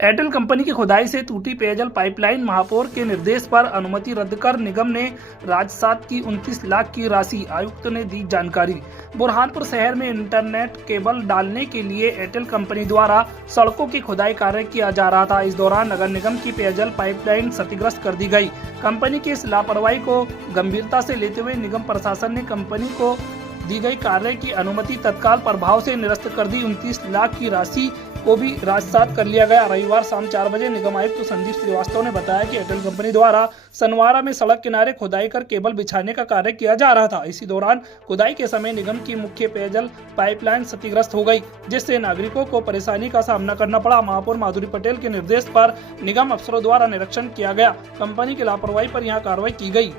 Airtel company की खुदाई से टूटी पेयजल पाइपलाइन, महापौर के निर्देश पर अनुमति रद्द कर निगम ने राजसात की 29 लाख की राशि, आयुक्त ने दी जानकारी। बुरहानपुर शहर में इंटरनेट केबल डालने के लिए एयरटेल कंपनी द्वारा सड़कों की खुदाई कार्य किया जा रहा था। इस दौरान नगर निगम की पेयजल पाइपलाइन क्षतिग्रस्त कर दी गई। कंपनी की इस लापरवाही को गंभीरता से लेते हुए निगम प्रशासन ने कंपनी को दी गई कार्य की अनुमति तत्काल प्रभाव से निरस्त कर दी। 29 लाख की राशि को भी राजसात कर लिया गया। रविवार शाम 4 बजे निगम आयुक्त संदीप श्रीवास्तव ने बताया कि एयरटेल कंपनी द्वारा सनवारा में सड़क किनारे खुदाई कर केबल बिछाने का कार्य किया जा रहा था। इसी दौरान खुदाई के समय निगम की मुख्य पेयजल पाइपलाइन क्षतिग्रस्त हो गई, जिससे नागरिकों को परेशानी का सामना करना पड़ा। महापौर माधुरी पटेल के निर्देश पर निगम अफसरों द्वारा निरीक्षण किया गया। कंपनी की लापरवाही पर यहाँ कार्रवाई की गई।